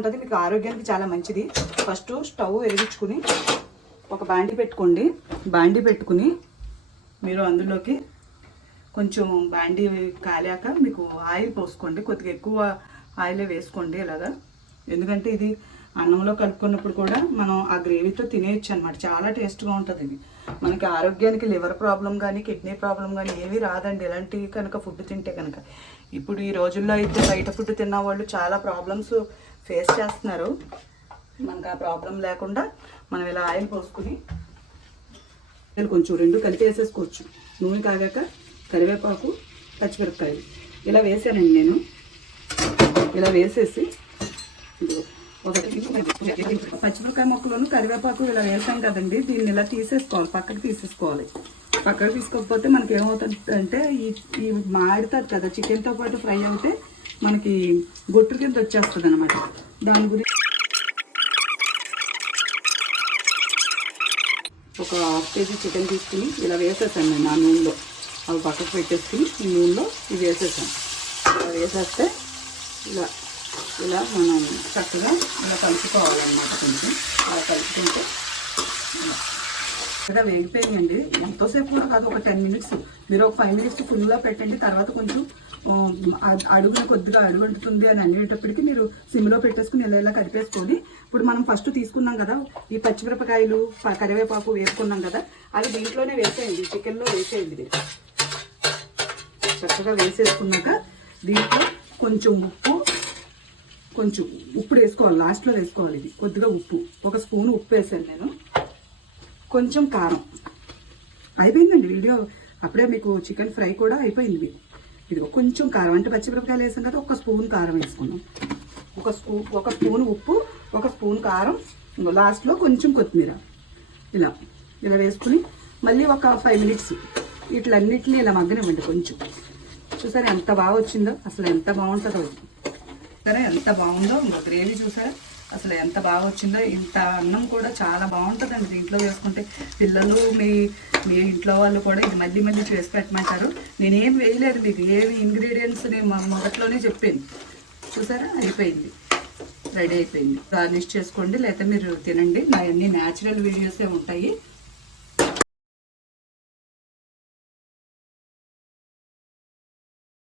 ఉంటుంది, మీకు ఆరోగ్యానికి చాలా మంచిది. ఫస్ట్ స్టవ్ వెలిగించుకుని ఒక బాండి పెట్టుకోండి. బాండి పెట్టుకుని మీరు అందులోకి కొంచెం బాండి కాలాక మీకు ఆయిల్ పోసుకోండి. కొద్దిగా ఎక్కువ ఆయిలే వేసుకోండి ఇలాగా. ఎందుకంటే ఇది అన్నంలో కలుపుకున్నప్పుడు కూడా మనం ఆ గ్రేవీతో తినేయచ్చు అనమాట. చాలా టేస్ట్గా ఉంటుంది. ఇది మనకి ఆరోగ్యానికి లివర్ ప్రాబ్లం కానీ కిడ్నీ ప్రాబ్లం కానీ ఏమీ రాదండి ఇలాంటివి కనుక ఫుడ్ తింటే కనుక. ఇప్పుడు ఈ రోజుల్లో అయితే బయట ఫుడ్ తిన్న వాళ్ళు చాలా ప్రాబ్లమ్స్ ఫేస్ చేస్తున్నారు. మనకు ఆ ప్రాబ్లం లేకుండా మనం ఇలా ఆయిల్ పోసుకుని కొంచెం రెండు కలిపి వేసేసుకోవచ్చు. నూనె కాగాక కరివేపాకు పచ్చిమిరపకాయలు ఇలా వేసానండి నేను. ఇలా వేసేసి పచ్చిమిరపకాయ ముక్కలను కరివేపాకు ఇలా వేసాం కదండి, దీన్ని ఇలా తీసేసుకోవాలి, పక్కకు తీసేసుకోవాలి. పక్కకు తీసుకోకపోతే మనకి ఏమవుతుంది అంటే ఈ మాడుతుంది కదా, చికెన్తో పాటు ఫ్రై అవుతే మనకి గొట్టు కింద వచ్చేస్తుంది అనమాట. దాని గురించి ఒక హాఫ్ కేజీ చికెన్ తీసుకుని ఇలా వేసేసాను నేను ఆ నూనెలో. అవి పక్కకు పెట్టేసుకుని ఈ నూనెలో ఇవి వేసేసాను. ఇలా వేసేస్తే ఇలా ఇలా మనం చక్కగా ఇలా కలుపుకోవాలన్నమాట. కొంచెం అలా కలుపుకుంటే ఇలా వేగిపోయిందండి. ఎంతోసేపు కూడా కాదు, ఒక 10 మినిట్స్. మీరు ఒక 5 మినిట్స్ ఫుల్గా పెట్టండి. తర్వాత కొంచెం అడుగున కొద్దిగా అడుగు అంటుతుంది అని అనేటప్పటికి మీరు సిమ్లో పెట్టేసుకుని ఇలా కలిపేసుకొని, ఇప్పుడు మనం ఫస్ట్ తీసుకున్నాం కదా ఈ పచ్చిమిరపకాయలు కరివేపాకు వేసుకున్నాం కదా, అది దీంట్లోనే వేసేయండి, చికెన్లో వేసేయండి. ఇది చక్కగా వేసేసుకున్నాక దీంట్లో కొంచెం ఉప్పు వేసుకోవాలి, లాస్ట్లో వేసుకోవాలి. ఇది కొద్దిగా ఉప్పు, ఒక స్పూన్ ఉప్పు వేసాను నేను. కొంచెం కారం. అయిపోయిందండి వీడియో. అప్పుడే మీకు చికెన్ ఫ్రై కూడా అయిపోయింది. ఇది కొంచెం కారం, అంటే పచ్చిమిరపకాయలు వేసాం కదా, ఒక స్పూన్ కారం వేసుకున్నాం. ఒక స్పూన్ ఉప్పు, ఒక స్పూన్ కారం, లాస్ట్లో కొంచెం కొత్తిమీర ఇలా వేసుకుని మళ్ళీ ఒక 5 మినిట్స్ వీటిలన్నిటిని ఇలా మగ్గనివ్వండి. కొంచెం చూసారా ఎంత బాగా వచ్చిందో, అసలు ఎంత బాగుంటుందో. సరే ఎంత బాగుందో గ్రేవీ చూసారా అసలు ఎంత బాగా వచ్చిందో. ఇంత అన్నం కూడా చాలా బాగుంటుందండి దీంట్లో వేసుకుంటే. పిల్లలు మీ ఇంట్లో వాళ్ళు కూడా ఇది మళ్ళీ మళ్ళీ చేసి పెట్టమంటారు. నేనేం వేయలేదు మీకు, ఏమి ఇంగ్రీడియంట్స్ నేను మొదట్లోనే చెప్పాను. చూసారా అయిపోయింది, రెడీ అయిపోయింది. గార్నిష్ చేసుకోండి, లేకపోతే మీరు తినండి. నా అన్ని న్యాచురల్ వీడియోసే ఉంటాయి.